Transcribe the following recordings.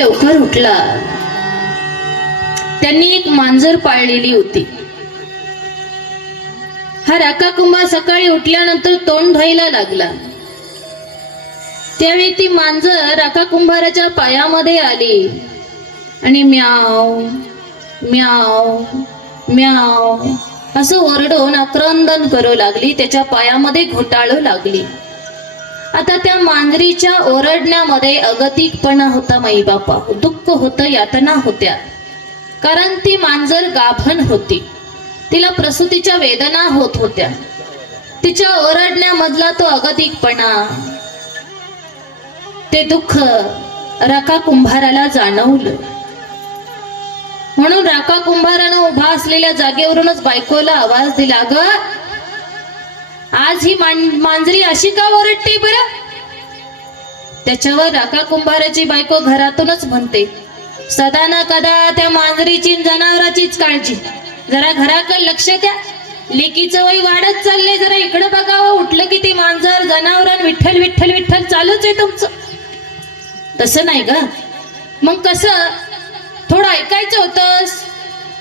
लवकर उठला. त्यांनी एक मांजर पाळलेली होती. हा राका कुंभा सकाळी उठल्यानंतर तोंड धुवायला लागला. त्यावेळी ती मांजर राका कुंभाराच्या पायामध्ये आली. आणि म्याव म्याव म्याव असं ओरडून आक्रंदन करू लागली त्याच्या पायामध्ये घोटाळू लागली. आता त्या मांजरीच्या ओरडण्यामध्ये अगतिकपणा होता माई बापा दुःख होतं यातना होत्या. कारण ती मांजर गाभण होती. तिला प्रसूतीच्या वेदना होत होत्या. तिच्या ओरडण्यामधला तो अगतिकपणा ते दुःख राका कुंभाराला जाणवलं. म्हणून राका कुंभारानं उभा असलेल्या जागेवरूनच बायकोला आवाज दिला ग आज ही मांजरी अशी का ओरडते बरं? त्याच्यावर राका कुंभाराची बायको घरातूनच म्हणते सदा ना कदा त्या मांजरीची जनावराचीच काळजी. जरा घराकडे लक्ष द्या. लेकीचं वय वाढत चाललंय. जरा इकडं बघावं. उठलं की ती मांजर जनावर विठ्ठल विठ्ठल विठ्ठल चालूच आहे तुमचं. तसं नाही ग. मग कसं? थोडं ऐकायचं होतंस.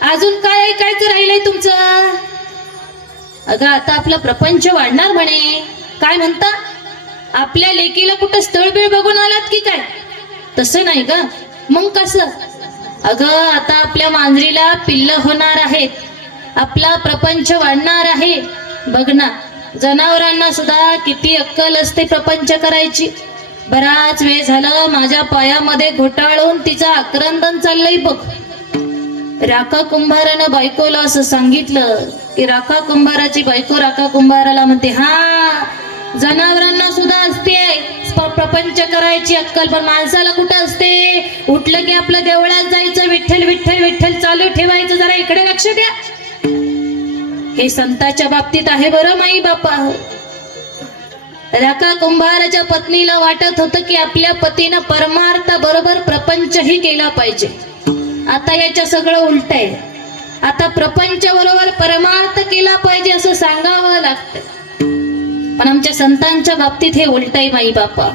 अजून काय ऐकायचं राहिलंय तुमचं? अगं आता आपला प्रपंच वाढणार म्हणे. काय म्हणता? आपल्या लेकीला कुठं स्थळबीळ बघून आलात की काय? तसं नाही ग. मग कसं? अगं आता आपल्या मांजरीला पिल्ल होणार आहेत. आपला प्रपंच वाढणार आहे. बघ ना जनावरांना सुद्धा किती अक्कल असते प्रपंच करायची. बराच वेळ झालं माझ्या पायामध्ये घोटाळून तिचं आक्रंदन चाललंय बघ. राका कुंभारानं बायकोला असं सांगितलं की राका कुंभाराची बायको राका कुंभाराला म्हणते हा जनावरांना सुद्धा असते. प्रपंच करायची अक्कल पण माणसाला कुठं असते? उठलं की आपलं देवळात जायचं विठ्ठल विठ्ठल विठ्ठल चालू ठेवायचं. जरा इकडे लक्ष द्या. हे संताच्या बाबतीत आहे बरं माई बापा. राका कुंभाराच्या पत्नीला वाटत होतं की आपल्या पतीनं परमार्थ बरोबर प्रपंचही केला पाहिजे. आता याच्या सगळं उलट आहे. आता प्रपंच बरोबर परमार्थ केला पाहिजे असं सांगावं लागतं. पण आमच्या संतांच्या बाबतीत हे उलट आहे माई बापा.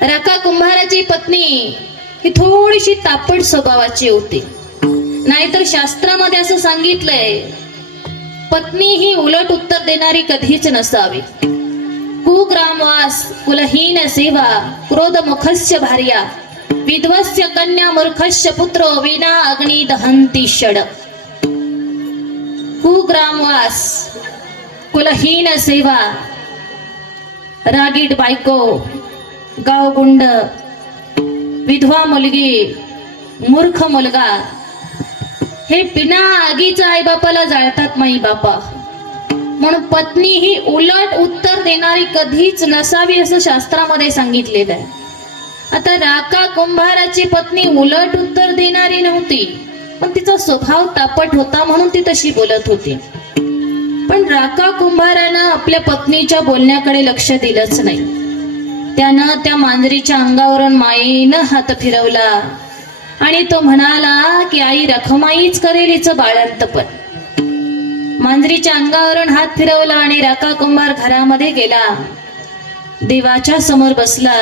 राका कुंभाराची पत्नी ही थोडीशी तापट स्वभावाची होती. नाहीतर शास्त्रामध्ये असं सांगितलंय पत्नी ही उलट उत्तर देणारी कधीच नसावी. कुग्रामवास कुलहीन सेवा क्रोध मुखस्य भार्या विध्वस्य कन्या मूर्खस्य पुत्रो विना अग्नी दहंती षड। कुग्रामवास कुलहीन सेवा रागीट बायको गावगुंड विधवा मुलगी मूर्ख मुलगा हे बिना आगीचं आईबापाला जाळतात माई बापा. म्हणून पत्नी ही उलट उत्तर देणारी कधीच नसावी असं शास्त्रामध्ये सांगितलेलं आहे. आता राका कुंभाराची पत्नी उलट उत्तर देणारी नव्हती. पण तिचा स्वभाव तापट होता म्हणून ती तशी बोलत होती. पण राका कुंभारानं आपल्या पत्नीच्या बोलण्याकडे लक्ष दिलंच नाही. त्यानं त्या मांजरीच्या अंगावरून मायेनं हात फिरवला आणि तो म्हणाला की आई रखमाईच करेल हिचं बाळंतपण मांजरीच्या अंगावरून हात फिरवला आणि राका कुंभार घरामध्ये गेला. देवाच्या समोर बसला.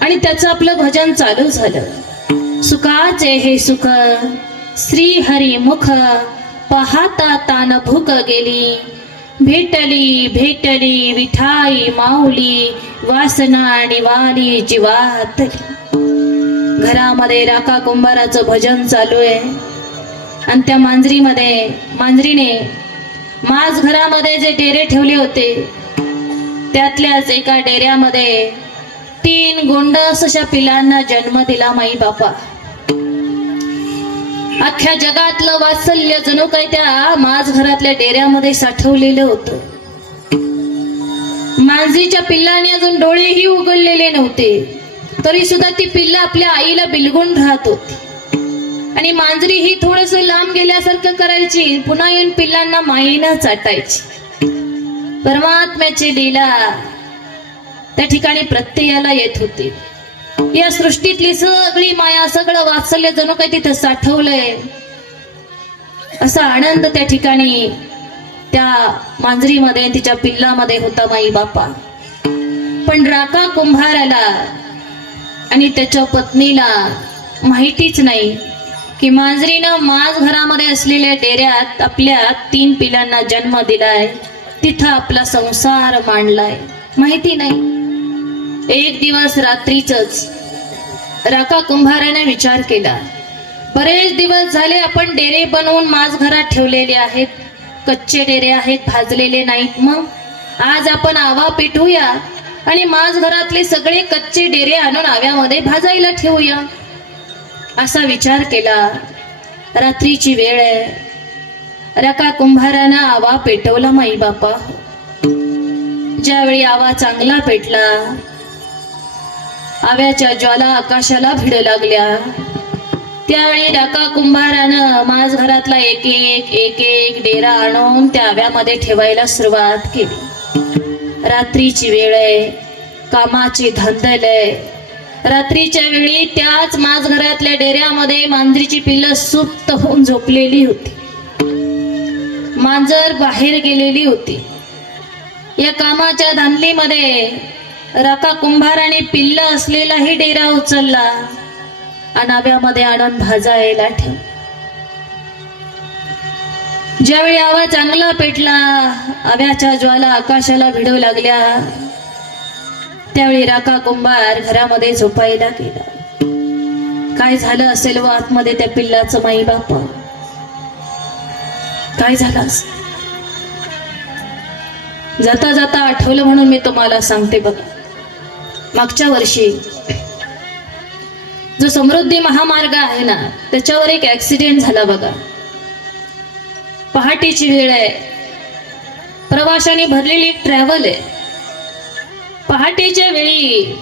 आणि त्याचं आपलं भजन चालू झालं. सुखाचे हे सुख श्री हरी मुख पाहता तान भूक गेली. भेटली भेटली विठाई माऊली वासना निवाली जीवात घरामध्ये राका कुंभाराचं भजन चालू आहे. आणि त्या मांजरीमध्ये मांजरीने माझ घरामध्ये जे डेरे ठेवले होते त्यातल्याच एका डेऱ्यामध्ये तीन गोंडस अशा पिलांना जन्म दिला माई बापा. अख्ख्या जगातलं वात्सल्य जणू काही त्या माझ घरातल्या डेऱ्यामध्ये साठवलेलं होतं. मांजरीच्या पिल्लाने अजून डोळेही उघडलेले नव्हते. तरी सुद्धा ती पिल्ल आपल्या आईला बिलगून राहत होती. आणि मांजरी ही थोडस लांब गेल्यासारखं करायची पुन्हा येऊन पिल्लांना मायेनं चाटायची. परमात्म्याची लीला त्या ठिकाणी प्रत्ययाला येत होती. या सृष्टीतली सगळी माया सगळं वात्सल्य जणू काही तिथं साठवलंय. असा आनंद त्या ठिकाणी त्या मांजरीमध्ये तिच्या पिल्लामध्ये होता माई बापा पण राका कुंभाराला आणि त्याच्या पत्नीला माहितीच नाही की मांजरीनं माझ घरामध्ये असलेल्या डेऱ्यात आपल्या तीन पिलांना जन्म दिलाय. तिथं आपला संसार मांडलाय. माहिती नाही. एक दिवस रात्रीच राका कुंभाराने विचार केला. बरेच दिवस झाले आपण डेरे बनवून माझ घरात ठेवलेले आहेत. कच्चे डेरे आहेत भाजलेले नाहीत मग? आज आपण आवा पेटूया आणि माझ घरातले सगळे कच्चे डेरे आणून आव्यामध्ये भाजायला ठेवूया. असा विचार केला. रात्रीची वेळ आहे. रका कुंभारानं आवा पेटवला माई बापा ज्यावेळी आवा चांगला पेटला आव्याच्या ज्वाला आकाशाला भिड लागल्या. त्यावेळी डाका कुंभारानं माझ घरातला एक एक एक एक डेरा आणून त्या आव्यामध्ये ठेवायला सुरुवात केली. रात्रीची वेळ आहे कामाची धंदल आहे. रात्रीच्या वेळी त्याच माझ घरातल्या डेऱ्यामध्ये मांजरीची पिल्लं सुप्त होऊन झोपलेली होती. मांजर बाहेर गेलेली होती. या कामाच्या धांदलीमध्ये राका कुंभाराने पिल्ल असलेलाही डेरा उचलला. अनाव्यामध्ये आणून भाजायला ठेव. ज्यावेळी आवा चांगला पेटला आव्याच्या ज्वाला आकाशाला भिडू लागल्या त्यावेळी राका कुंभार घरामध्ये झोपायला गेला. काय झालं असेल व आतमध्ये त्या पिल्लाचं माई बाप काय झालं असेल? जाता जाता आठवलं म्हणून मी तुम्हाला सांगते बघा. मागच्या वर्षी. जो समृद्धी महामार्ग आहे ना त्याच्यावर एक ऍक्सिडेंट झाला बघा. पहाटेची वेळ आहे. प्रवाशाने भरलेली ट्रॅव्हल आहे. पहाटेच्या वेळी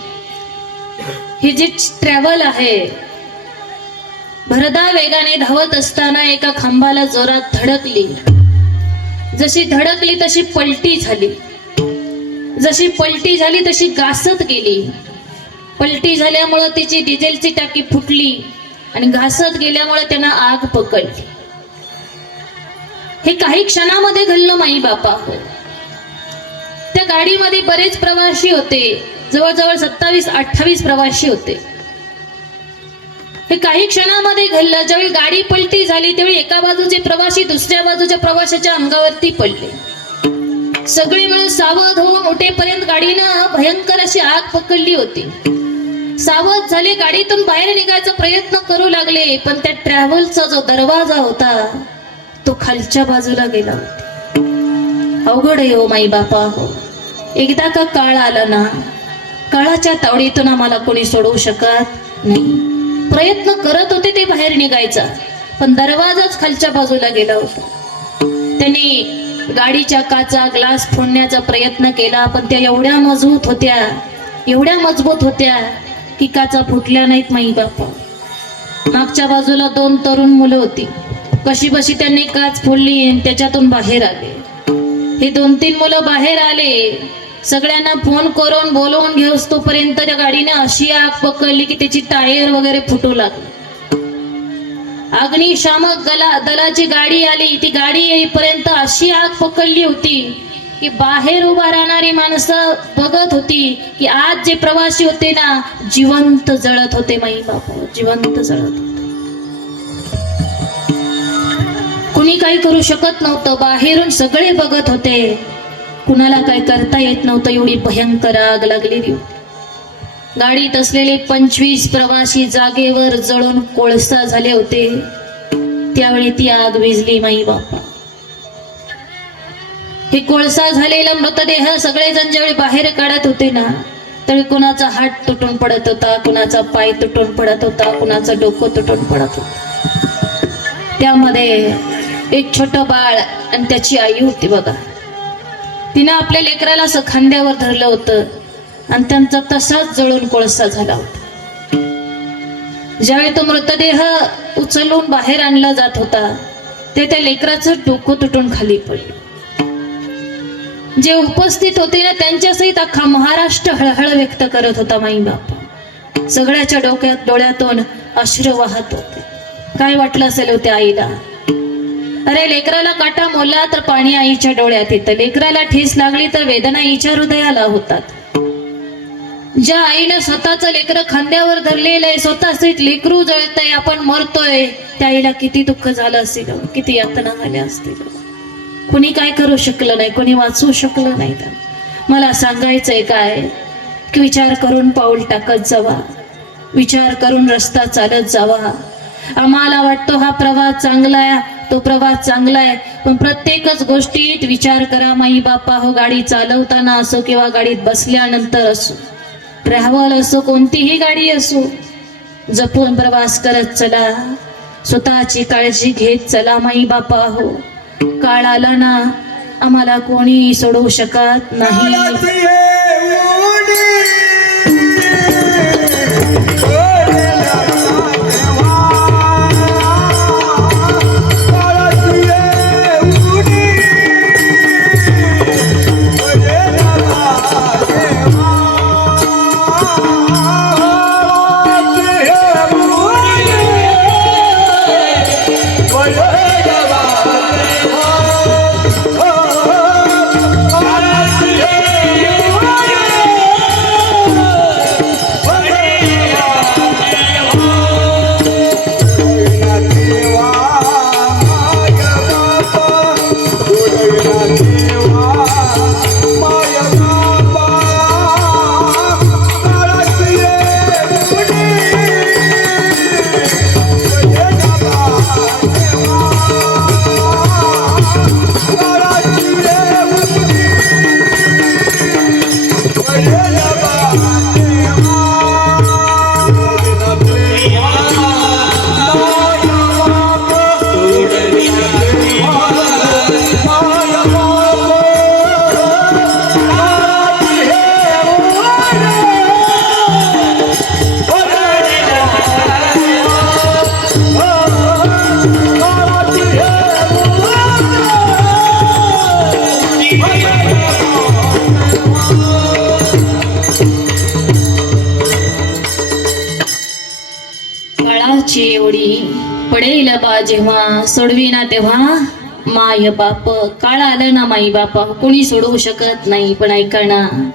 ही जी ट्रॅव्हल आहे भरदा वेगाने धावत असताना एका खांबाला जोरात धडकली. जशी धडकली तशी पलटी झाली. जशी पलटी झाली तशी घासत गेली. पलटी झाल्यामुळं तिची डिझेलची टाकी फुटली आणि घासत गेल्यामुळे त्यांना आग पकडली. हे काही क्षणामध्ये घडलं माई बापा त्या गाडीमध्ये बरेच प्रवासी होते. जवळजवळ सत्तावीस अठ्ठावीस प्रवासी होते. हे काही क्षणामध्ये घडलं ज्यावेळी गाडी पलटी झाली त्यावेळी एका बाजूचे प्रवासी दुसऱ्या बाजूच्या प्रवाशाच्या अंगावरती पडले. सगळे मिळून सावध होऊन उठेपर्यंत गाडीनं भयंकर अशी आग पकडली होती. सावध झाले गाडीतून बाहेर निघायचा प्रयत्न करू लागले पण त्या ट्रॅव्हलचा जो दरवाजा होता तो खालच्या बाजूला गेला. होता अवघड आहे हो माई बापा हो एकदा का काळ आला ना काळाच्या तावडीतून आम्हाला कोणी सोडवू शकत नाही. प्रयत्न करत होते ते बाहेर निघायचा पण दरवाजाच खालच्या बाजूला गेला होता. त्यांनी गाडीच्या काचा ग्लास फोडण्याचा प्रयत्न केला पण त्या एवढ्या मजबूत होत्या एवढ्या मजबूत होत्या की काचा फुटल्या नाहीत माई बापा मागच्या बाजूला दोन तरुण मुलं होती. कशी बशी त्यांनी काच फोडली आणि त्याच्यातून बाहेर आले. हे दोन तीन मुलं बाहेर आले. सगळ्यांना फोन करून बोलवून घेऊस तोपर्यंत त्या गाडीने अशी आग पकडली की त्याची टायर वगैरे फुटू लागली. अग्निशामक दला दलाची गाडी आली. ती गाडी येईपर्यंत अशी आग पकडली होती की बाहेर उभा राहणारी माणसं बघत होती की आज जे प्रवासी होते ना जिवंत जळत होते माई बापा. जिवंत जळत होते. कुणी काही करू शकत नव्हतं. बाहेरून सगळे बघत होते. कुणाला काही करता येत नव्हतं. एवढी भयंकर आग लागलेली होती. गाडीत असलेले पंचवीस प्रवासी जागेवर जळून कोळसा झाले होते. त्यावेळी ती आग विजली माई बापा. हे कोळसा झालेला मृतदेह सगळेजण ज्यावेळी बाहेर काढत होते ना त्यावेळी कुणाचा हात तुटून पडत होता कुणाचा पाय तुटून पडत होता कुणाचं डोकं तुटून पडत होत. त्यामध्ये एक छोट बाळ आणि त्याची आई होती बघा. तिनं आपल्या लेकराला असं खांद्यावर धरलं होतं. आणि त्यांचा तसाच जळून कोळसा झाला होता. ज्यावेळी तो मृतदेह उचलून बाहेर आणला जात होता ते त्या लेकराचं डोकं तुटून खाली पडलं. जे उपस्थित होते ना त्यांच्यासहित अख्खा महाराष्ट्र हळहळ व्यक्त करत होता माई बाप सगळ्याच्या डोक्यात डोळ्यातून अश्रू वाहत होते. काय वाटलं असेल होत्या आईला? अरे लेकराला काटा मोला तर पाणी आईच्या डोळ्यात येतं. लेकराला ठेस लागली तर वेदना आईच्या हृदयाला होतात. ज्या आईनं स्वतःचं लेकरं खांद्यावर धरलेलं आहे स्वतःच लेकरू आहे आपण मरतोय त्या आईला किती दुःख झालं असेल किती यातना झाल्या असतील. कुणी काय करू शकलं नाही कोणी वाचू शकलं नाही. तर मला सांगायचंय काय की विचार करून पाऊल टाकत जावा विचार करून रस्ता चालत जावा. आम्हाला वाटतो हा प्रवास चांगला आहे तो प्रवास चांगला आहे पण प्रत्येकच गोष्टीत विचार करा माई बापा हो गाडी चालवताना असो किंवा गाडीत बसल्यानंतर असो. ट्रॅव्हल असो कोणतीही गाडी असो जपून प्रवास करत चला. स्वतःची काळजी घेत चला माई बापा हो काळ आला ना आम्हाला कोणी सोडवू शकत नाही. बाबा जेव्हा सोडविना तेव्हा माय बाप काळ आलं ना माई बापा. कोणी सोडवू शकत नाही पण ऐका ना.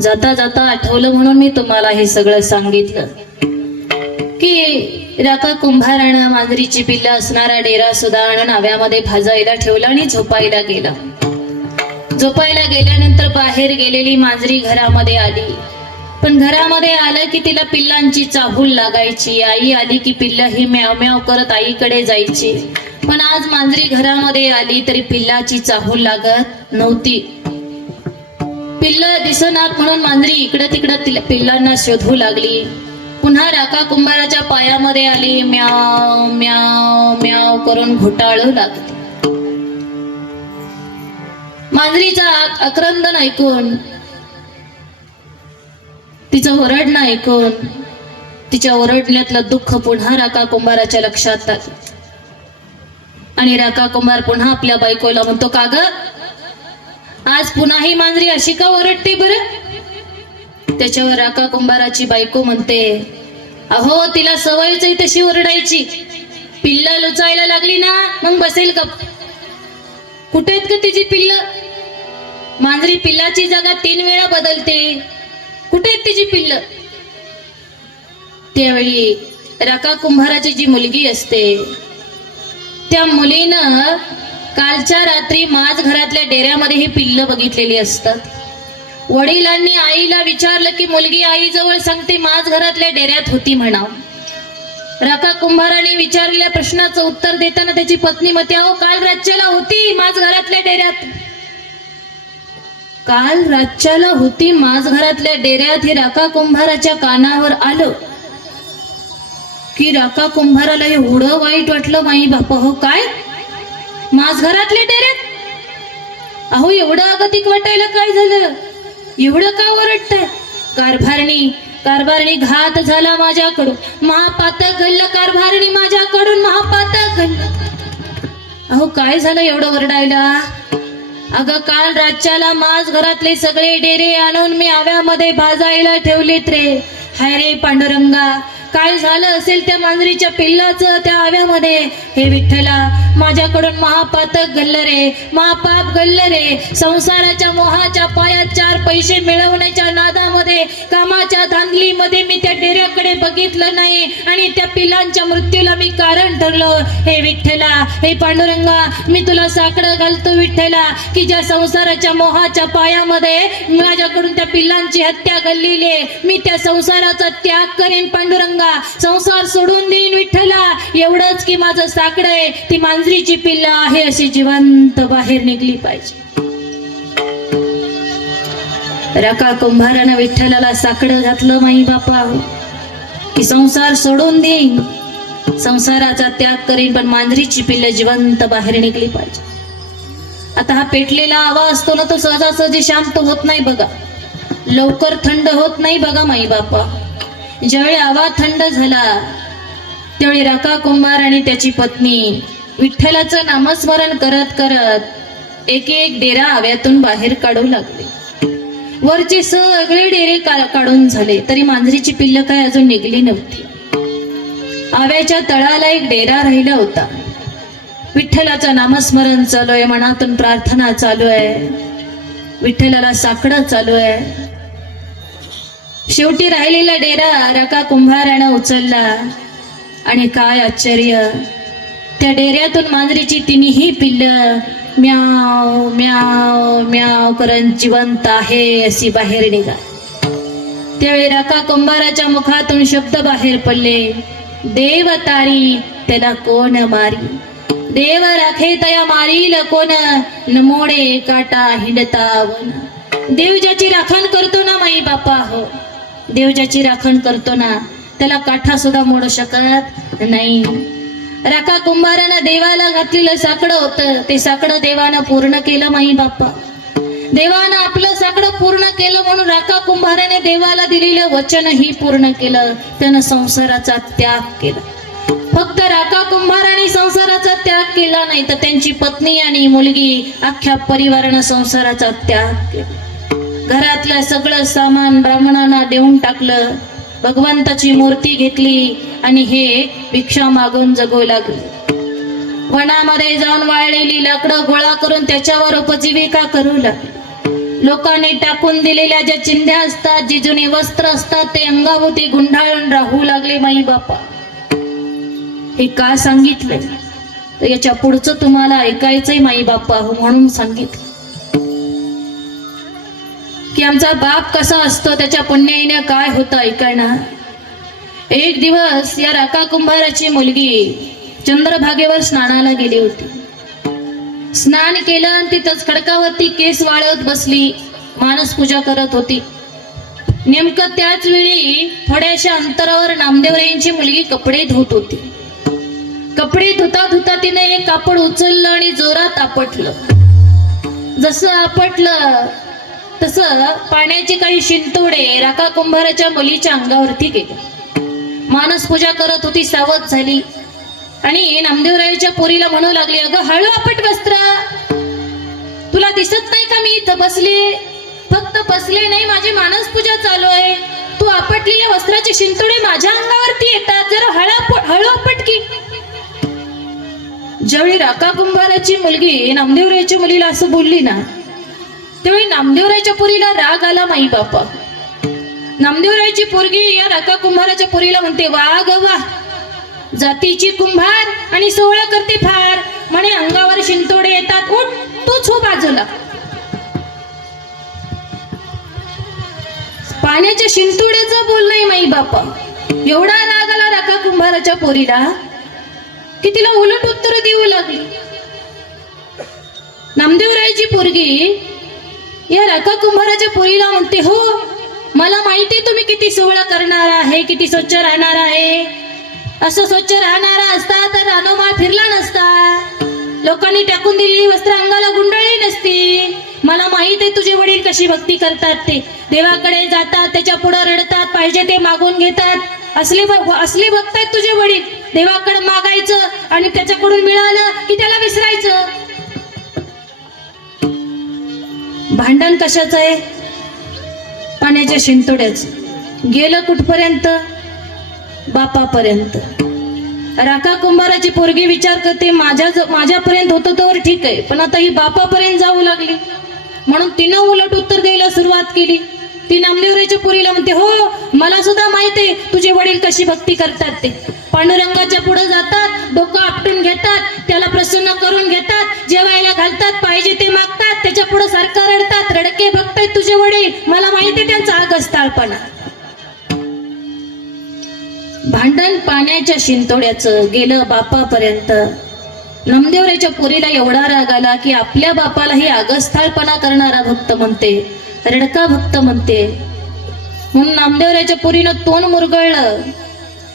जाता जाता आठवलं म्हणून मी तुम्हाला हे सगळं सांगितलं. की राका कुंभारानं मांजरीची पिल्लं असणारा डेरा सुद्धा आणून नाव्यामध्ये भाजायला ठेवला आणि झोपायला गेला. झोपायला गेल्यानंतर बाहेर गेलेली मांजरी घरामध्ये आली. पण घरामध्ये आलं की तिला पिल्लांची चाहूल लागायची. आई आली की पिल्ल ही म्याव म्याव करत आईकडे जायची. पण आज मांजरी घरामध्ये आली तरी पिल्लाची चाहूल लागत नव्हती. पिल्ल दिसनात म्हणून मांजरी इकडं तिकडं तिला पिल्लांना शोधू लागली. पुन्हा राका कुंभाराच्या पायामध्ये आली म्याव म्याव म्याव करून घोटाळू लागली. मांजरीचा आक- आक्रंदन ऐकून तिचं ओरडणं ऐकून तिच्या ओरडण्यातलं दुःख पुन्हा राका कुंभाराच्या लक्षात आलं आणि राका कुंभार पुन्हा आपल्या बायकोला म्हणतो का ग? आज पुन्हा ही मांजरी अशी का ओरडते बरं? त्याच्यावर राका कुंभाराची बायको म्हणते अहो तिला सवयच तशी ओरडायची. पिल्ल लुचायला लागली ना मग बसेल का कुठे आहेत का तिची पिल्ल? मांजरी पिल्लाची जागा तीन वेळा बदलते. कुठे आहेत तिची पिल्ल? त्यावेळी राका कुंभाराची जी मुलगी असते त्या मुलीनं कालच्या रात्री माझ घरातल्या डेऱ्यामध्ये ही पिल्ल बघितलेली असतात. वडिलांनी आईला विचारलं की मुलगी आईजवळ सांगते माझ घरातल्या डेऱ्यात होती म्हणा राका कुंभाराने विचारलेल्या प्रश्नाचं उत्तर देताना त्याची पत्नी मते अहो काल रातच्याला होती माझ घरातल्या डेऱ्यात. काल रातच्याला होती माझ घरातल्या डेऱ्यात हे राका कुंभाराच्या कानावर आलं. की राका कुंभाराला एवढं वाईट वाटलं माई बापा हो काय? माझ घरातल्या डेऱ्यात अहो एवढं अगतिक वाटायला काय झालं? एवढं का ओरडताय? कारभारणी कारभारणी घात झाला माझ्याकडून. महापातक घडलं कारभारणी माझ्याकडून महापातक घडलं अहो काय झालं एवढं ओरडायला? अगं काल रातच्याला माझ घरातले सगळे डेरे आणून मी आव्यामध्ये भाजायला ठेवलेत रे. हाय रे पांडुरंगा. काय झालं असेल त्या मांजरीच्या पिल्लाचं त्या आव्यामध्ये? हे विठ्ठला माझ्याकडून महापातक गल्ल रे महापाप गल्ल रे. संसाराच्या मोहाच्या पायात चार पैसे मिळवण्याच्या नादामध्ये कामाच्या धांदलीमध्ये मी त्या डेऱ्याकडे बघितलं नाही आणि त्या पिलांच्या मृत्यूला मी कारण ठरलं. हे विठ्ठला हे पांडुरंगा मी तुला साकडं घालतो विठ्ठला की ज्या संसाराच्या मोहाच्या पायामध्ये माझ्याकडून त्या पिल्लांची हत्या घडलेली आहे मी त्या संसाराचा त्याग करेन पांडुरंगा. संसार सोडून देईन विठ्ठला. एवढंच की माझं साकडं आहे ती मांजरीची पिल्ल आहे अशी जिवंत बाहेर निघली पाहिजे. रका कुंभारानं विठ्ठलाला साकडं घातलं माई बापा. की संसार सोडून देईन. संसाराचा त्याग करीन पण मांजरीची पिल्ल जिवंत बाहेर निघली पाहिजे. आता हा पेटलेला आवा असतो ना तो सहजासहजी शांत होत नाही बघा. लवकर थंड होत नाही बघा माई बापा. ज्यावेळी आवा थंड झाला त्यावेळी राका कुंभार आणि त्याची पत्नी विठ्ठलाचं नामस्मरण करत करत एक एक डेरा आव्यातून बाहेर काढू लागले. वरचे सगळे डेरे का- काढून झाले तरी मांजरीची पिल्ल काय अजून निघली नव्हती. आव्याच्या तळाला एक डेरा राहिला होता. विठ्ठलाचं नामस्मरण चालू आहे मनातून प्रार्थना चालू आहे. विठ्ठलाला साकडं चालू आहे. शेवटी राहिलेला डेरा रका कुंभारानं उचलला. आणि काय आश्चर्य. त्या डेऱ्यातून मांजरीची तिन्ही पिल्ल म्याव म्याव म्याव करत जिवंत आहे अशी बाहेर निघा त्यावेळी रका कुंभाराच्या मुखातून शब्द बाहेर पडले. देव तारी त्याला कोण मारी? देव राखे तया मारील कोण? नमोडे काटा हिंडता वन देव ज्याची राखण करतो ना माई बापा हो. देव ज्याची राखण करतो ना त्याला काठा सुद्धा मोडू शकत नाही. राखा कुंभारानं देवाला घातलेलं साकडं होतं. ते साकडं देवानं पूर्ण केलं माई बाप्पा. देवानं आपलं साकडं पूर्ण केलं म्हणून राखा कुंभाराने देवाला दिलेलं वचनही पूर्ण केलं. त्यानं संसाराचा त्याग केला. फक्त राका कुंभाराने संसाराचा त्याग केला नाही तर त्यांची पत्नी आणि मुलगी अख्ख्या परिवारानं संसाराचा त्याग केला. घरातलं सगळं सामान ब्राह्मणांना देऊन टाकलं. भगवंताची मूर्ती घेतली आणि हे भिक्षा मागून जगू लागले. वनामध्ये जाऊन वाळलेली लाकडं गोळा करून त्याच्यावर उपजीविका करू लागली. लोकांनी टाकून दिलेल्या ज्या चिंध्या असतात जी जुनी वस्त्र असतात ते अंगाभोवती गुंडाळून राहू लागले माई बापा. हे का सांगितलंय? तर याच्या पुढचं तुम्हाला ऐकायचंय माई बापा हो म्हणून सांगितलं. की आमचा बाप कसा असतो त्याच्या पुण्याईने काय होतं ऐकणार एक दिवस या राका कुंभाराची मुलगी चंद्रभागेवर स्नानाला गेली होती. स्नान केलं आणि तिथंच खडकावरती केस वाळवत बसली मानस पूजा करत होती. नेमकं त्याच वेळी थोड्याशा अंतरावर नामदेवरायांची मुलगी कपडे धुत होती. कपडे धुता धुता तिने एक कापड उचललं आणि जोरात आपटलं. जसं आपटलं तसं पाण्याचे काही शिंतोडे राका कुंभाराच्या मुलीच्या अंगावरती गेले. मानस पूजा करत होती सावध झाली. आणि नामदेवरायाच्या पोरीला म्हणू लागली अगं हळू आपट वस्त्र. तुला दिसत नाही का मी इथं बसले? फक्त बसले नाही माझी मानस पूजा चालू आहे. तू आपटलेल्या वस्त्राचे शिंतोडे माझ्या अंगावरती येतात. जरा हळू हळू आपट की. ज्यावेळी राका कुंभाराची मुलगी नामदेवरायाच्या मुलीला असं बोलली ना त्यावेळी नामदेवरायच्या पुरीला राग आला माई बापा. नामदेवरायची पोरगी या राका कुंभाराच्या पुरीला म्हणते वा ग वा जातीची कुंभार आणि सोहळा करते फार. म्हणे अंगावर शिंतोडे येतात उठ तूच हो बाजूला. पाण्याच्या शिंतोड्याचं बोलणंय माई बापा. एवढा राग आला राका कुंभाराच्या पोरीला. की तिला उलट उत्तर देऊ लागली. नामदेवरायची पोरगी या राका कुंभाराच्या पोरीला म्हणते हो मला माहिती तुम्ही किती सोहळा करणार आहे किती स्वच्छ राहणार आहे. असं स्वच्छ राहणारा असता तर रानोमाळ फिरला नसता. लोकांनी टाकून दिलेली वस्त्र अंगाला गुंडाळली नसती. मला माहीत आहे तुझे वडील कशी भक्ती करतात ते. देवाकडे जातात त्याच्या पुढे रडतात पाहिजे ते मागून घेतात. असले असले भक्त आहेत तुझे वडील. देवाकडे मागायचं आणि त्याच्याकडून मिळालं की त्याला विसरायचं. भांडण कशाचं आहे? पाण्याच्या शिंतोड्याच. गेलं कुठपर्यंत? बापापर्यंत. राका कुंभाराची पोरगी विचार करते माझ्या माझ्यापर्यंत होतं तर ठीक आहे पण आता ही बापापर्यंत जाऊ लागली. म्हणून तिनं उलट उत्तर द्यायला सुरुवात केली. ती नामदेवराच्या पुरीला म्हणते हो मला सुद्धा माहिती आहे तुझे वडील कशी भक्ती करतात ते. पांडुरंगाच्या पुढे जातात डोकं आपटून घेतात त्याला प्रसन्न करून घेतात जेवायला घालतात पाहिजे ते मागतात त्याच्या पुढे सारखं रडतात रडके भक्त आहेत तुझे वडील मला माहिती आहे त्यांचा आगस्ताळपणा. भांडण पाण्याच्या शिंतोड्याचं गेलं बापापर्यंत. नामदेवराच्या पुरीला एवढा राग आला की आपल्या बापालाही आगस्थाळपणा करणारा भक्त म्हणते रडका भक्त म्हणते. म्हणून नामदेवराच्या पुरीनं तोंड मुरगळलं.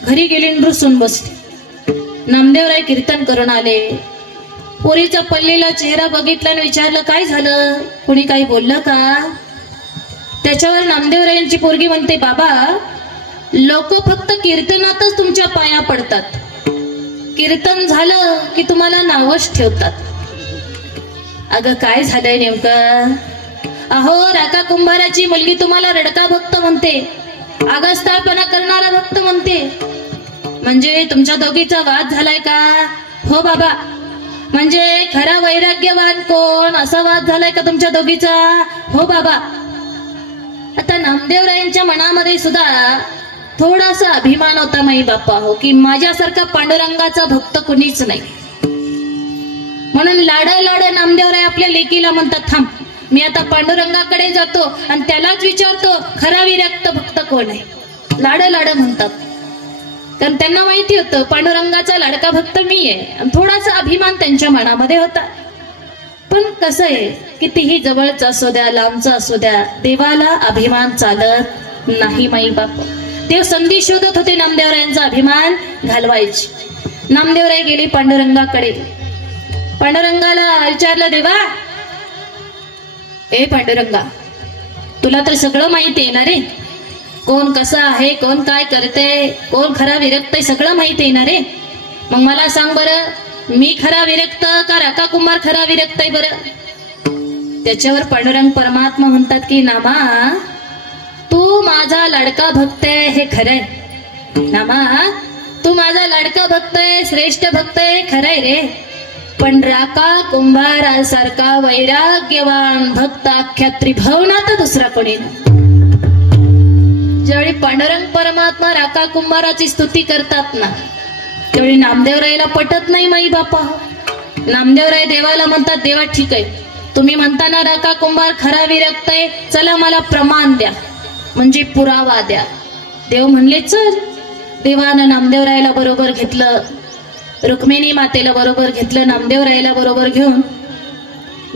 घरी गेली रुसून बसली. नामदेवराय कीर्तन करून आले. पोरीचा पल्लीला चेहरा बघितला आणि विचारलं काय झालं? कुणी काही बोललं का? त्याच्यावर नामदेवरायांची पोरगी म्हणते बाबा लोक फक्त कीर्तनातच तुमच्या पाया पडतात. कीर्तन झालं की तुम्हाला नावच ठेवतात. अगं काय झालंय नेमकं? अहो राका कुंभाराची मुलगी तुम्हाला रडका भक्त म्हणते. आगस्ताळपणा करणारा भक्त म्हणते. म्हणजे तुमच्या दोघीचा वाद झालाय का? हो बाबा. म्हणजे खरा वैराग्यवान कोण? असा वाद झालाय का तुमच्या दोघीचा? हो बाबा. आता नामदेवरायांच्या मनामध्ये सुद्धा थोडासा अभिमान होता माई बाप्पा. हो की माझ्यासारखा पांडुरंगाचा भक्त कुणीच नाही. म्हणून लाड लाड नामदेवराय आपल्या लेकीला म्हणतात थांब. मी आता पांडुरंगाकडे जातो आणि त्यालाच विचारतो खरा विरक्त भक्त कोण आहे? लाड लाड म्हणतात. कारण त्यांना माहिती होतं पांडुरंगाचा लाडका भक्त मी आहे. आणि थोडासा अभिमान त्यांच्या मनामध्ये होता. पण कसं आहे कितीही जवळच असू द्या लांबचा असू द्या देवाला अभिमान चालत नाही माई बाप देव संधी शोधत होते नामदेवरायांचा अभिमान घालवायचे. नामदेवराय गेले पांडुरंगाकडे. पांडुरंगाला विचारलं देवा ए पांडुरंगा तुला तर सगळं माहिती आहे ना रे? कोण कसं आहे कोण काय करते कोण खरा विरक्त आहे सगळं माहिती आहे ना रे? मग मला सांग बरं मी खरा विरक्त का राका कुमार खरा विरक्त आहे बरं? त्याच्यावर पांडुरंग परमात्मा म्हणतात की नामा तू माझा लाडका भक्त आहे हे खरंय नामा तू माझा लाडका भक्त आहे श्रेष्ठ भक्त आहे खरंय रे. पण राका कुंभारासारखा वैराग्यवान भक्त अख्ख्या त्रिभवनात दुसरा कोणी ज्यावेळी पांडुरंग परमात्मा राका कुंभाराची स्तुती करतात ना त्यावेळी नामदेवरायला पटत नाही माई बापा. नामदेवराय देवाला म्हणतात देवा ठीक आहे. तुम्ही म्हणताना राका कुंभार खरा विरक्त आहे चला मला प्रमाण द्या म्हणजे पुरावा द्या. देव म्हणले चल. देवानं नामदेवरायला बरोबर घेतलं. रुक्मिणी मातेला बरोबर घेतलं नामदेवरायला बरोबर घेऊन.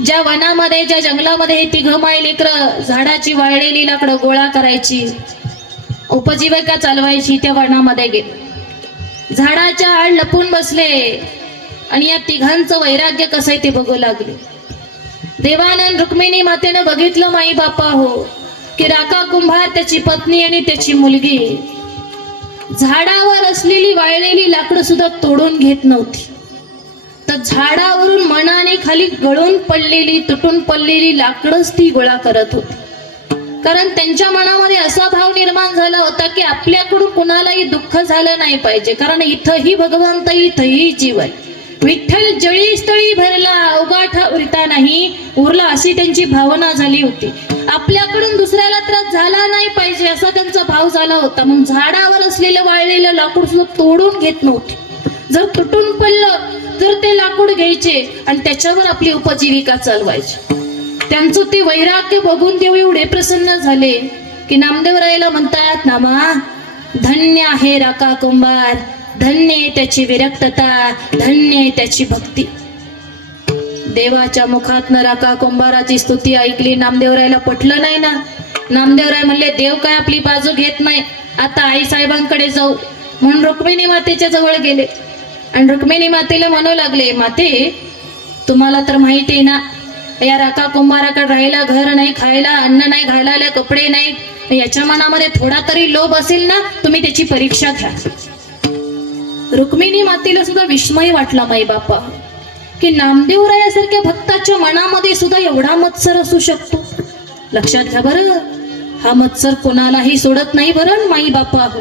ज्या वनामध्ये ज्या जंगलामध्ये हे तिघ माय लेकरं झाडाची वाळलेली लाकडं गोळा करायची उपजीविका चालवायची त्या वनामध्ये गेले झाडाच्या आड लपून बसले. आणि या तिघांचं वैराग्य कसं आहे ते बघू लागले. देवानंद रुक्मिणी मातेनं बघितलं माई बापा हो की राका कुंभार त्याची पत्नी आणि त्याची मुलगी. झाडावर असलेली वाळलेली लाकडं सुद्धा तोडून घेत नव्हती. तर झाडावरून मनाने खाली गळून पडलेली तुटून पडलेली लाकडच ती गोळा करत होती. कारण त्यांच्या मनामध्ये असा भाव निर्माण झाला होता की आपल्याकडून कुणालाही दुःख झालं नाही पाहिजे. कारण इथंही भगवंत इथंही जीवन. विठ्ठल जळी स्थळी भरला अवगाठा उरता नाही. उरला अशी त्यांची भावना झाली होती. आपल्याकडून दुसऱ्याला त्रास झाला नाही पाहिजे असा त्यांचा भाव झाला होता. मग झाडावर असलेलं वाळलेलं लाकूड सुद्धा तोडून घेत नव्हते. जर तुटून पडलं तर ते लाकूड घ्यायचे आणि त्याच्यावर आपली उपजीविका चालवायची. त्यांचं ते वैराग्य बघून ते एवढे प्रसन्न झाले की नामदेवरायला म्हणतात नामा धन्य आहे राका कुंभार. धन्य त्याची विरक्तता. धन्य आहे त्याची भक्ती. देवाच्या मुखातनं राका कुंभाराची स्तुती ऐकली नामदेवरायला पटलं नाही ना? नामदेवराय म्हणले देव काय आपली बाजू घेत नाही? आता आई साहेबांकडे जाऊ. म्हणून रुक्मिणी मातेच्या जवळ गेले. आणि रुक्मिणी मातेला म्हणू लागले माते तुम्हाला तर माहिती आहे ना या राका कुंभाराकडे राहायला घर नाही खायला अन्न नाही घालायला कपडे नाही याच्या मनामध्ये थोडा तरी लोभ असेल ना तुम्ही त्याची परीक्षा घ्या. रुक्मिणी मातेला सुद्धा विस्मय वाटला माई बापा की नामदेवरायासारख्या भक्ताच्या मनामध्ये सुद्धा एवढा मत्सर असू शकतो? लक्षात घ्या बरं. हा मत्सर कोणालाही सोडत नाही बरं माई बापा हो.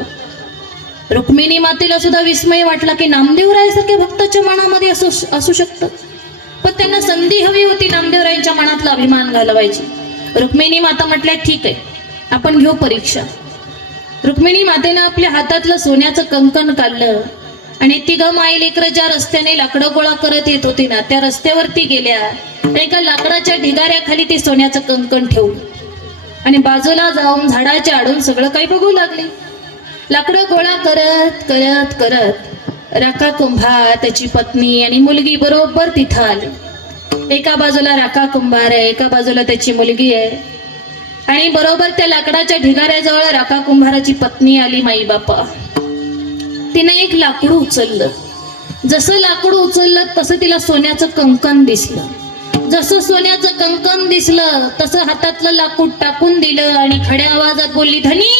रुक्मिणी मातेला सुद्धा विस्मय वाटला की नामदेवरायासारख्या भक्ताच्या मनामध्ये असू असू शकतं. पण त्यांना संधी हवी होती नामदेवरायांच्या मनातला अभिमान घालवायची. रुक्मिणी माता म्हटल्या ठीक आहे आपण घेऊ परीक्षा. रुक्मिणी मातेनं आपल्या हातातलं सोन्याचं कंकण काढलं. आणि तिघं माई लेकरं ज्या रस्त्याने लाकडं गोळा करत येत होती ना त्या रस्त्यावरती गेल्या. एका लाकडाच्या ढिगाऱ्याखाली ते सोन्याचं कंकण ठेवलं. आणि बाजूला जाऊन झाडाच्या आडून सगळं काही बघू लागले. लाकडं गोळा करत करत करत राका कुंभार त्याची पत्नी आणि मुलगी बरोबर तिथं आली. एका बाजूला राका कुंभार आहे एका बाजूला त्याची मुलगी आहे. आणि बरोबर त्या लाकडाच्या ढिगाऱ्याजवळ राका कुंभाराची पत्नी आली माई बापा तिने एक लाकूड उचललं. जसं लाकूड उचललं तसं तिला सोन्याचं कंकण दिसलं. जसं सोन्याचं कंकण दिसलं तसं हातातलं लाकूड टाकून दिलं आणि खड्या आवाजात बोलली धनी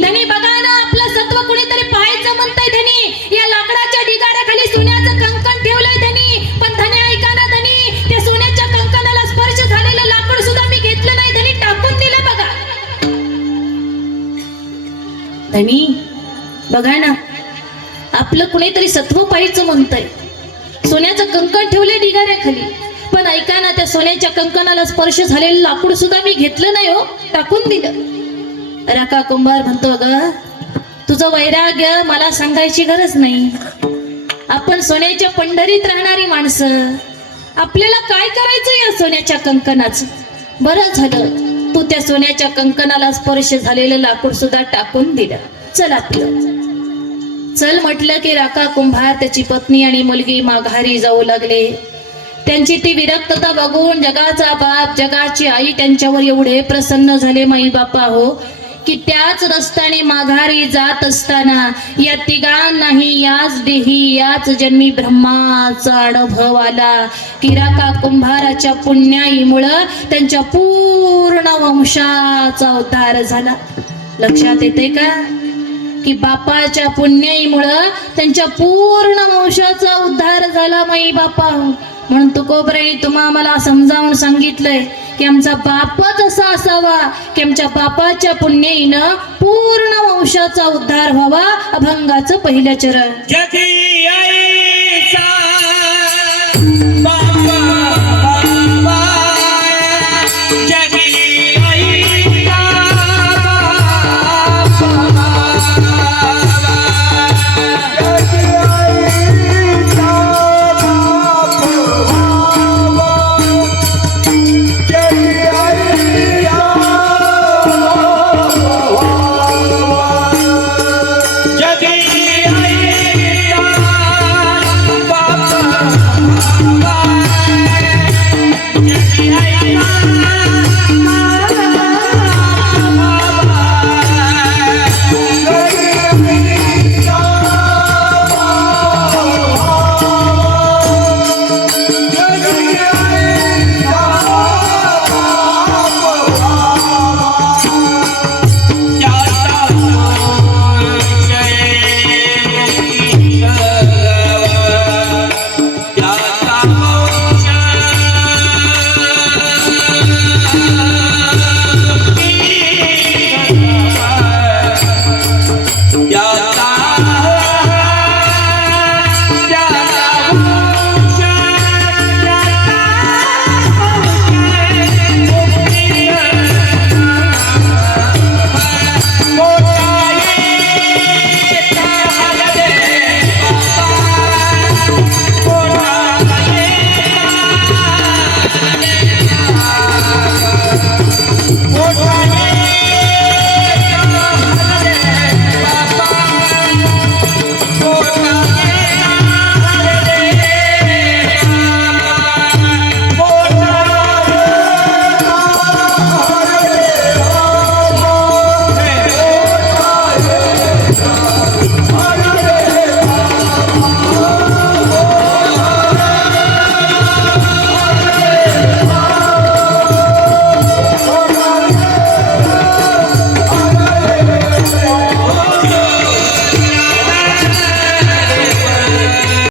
धनी बघा ना आपलं सत्व कुणीतरी पाहायचं म्हणतंय धनी. या लाकडाच्या ढिगाऱ्याखाली सोन्याचं कंकण ठेवलंय धनी. पण धनी ऐका ना धनी. त्या सोन्याच्या कंकणाला स्पर्श झालेलं लाकूड सुद्धा मी घेतलं नाही धनी. टाकून दिलं बघा. धनी बघा ना आपलं कुणीतरी सत्व पाहायचं म्हणतंय. सोन्याचं कंकण ठेवले ढिगाऱ्याखाली. पण ऐका ना त्या सोन्याच्या कंकणाला स्पर्श झालेलं लाकूड सुद्धा मी घेतलं नाही हो टाकून दिलं. राका कुंभार म्हणतो ग तुझं वैराग्य मला सांगायची गरज नाही. आपण सोन्याच्या पंढरीत राहणारी माणसं आपल्याला काय करायचं या सोन्याच्या कंकणाचं? बरं झालं तू त्या सोन्याच्या कंकणाला स्पर्श झालेलं लाकूड सुद्धा टाकून दिलं. चल आपलं चल म्हटलं की राका कुंभार त्याची पत्नी आणि मुलगी माघारी जाऊ लागले. त्यांची ती विरक्तता बघून जगाचा बाप जगाची आई त्यांच्यावर एवढे प्रसन्न झाले माई बापा हो की त्याच रस्त्याने माघारी जात असताना या तिघांनाही याच देही याच जन्मी ब्रह्माचा अनुभव आला की राका कुंभाराच्या पुण्याईमुळं त्यांच्या पूर्ण वंशाचा अवतार झाला. लक्षात येते का? की बापाच्या पुण्याईमुळं त्यांच्या पूर्ण वंशाचा उद्धार झाला माई बापा. म्हणून तुकोबराने तुम्हा आम्हाला समजावून सांगितलंय की आमचा बापच असा असावा की आमच्या बापाच्या पुण्याईनं पूर्ण वंशाचा उद्धार व्हावा अभंगाचं पहिलं चरण.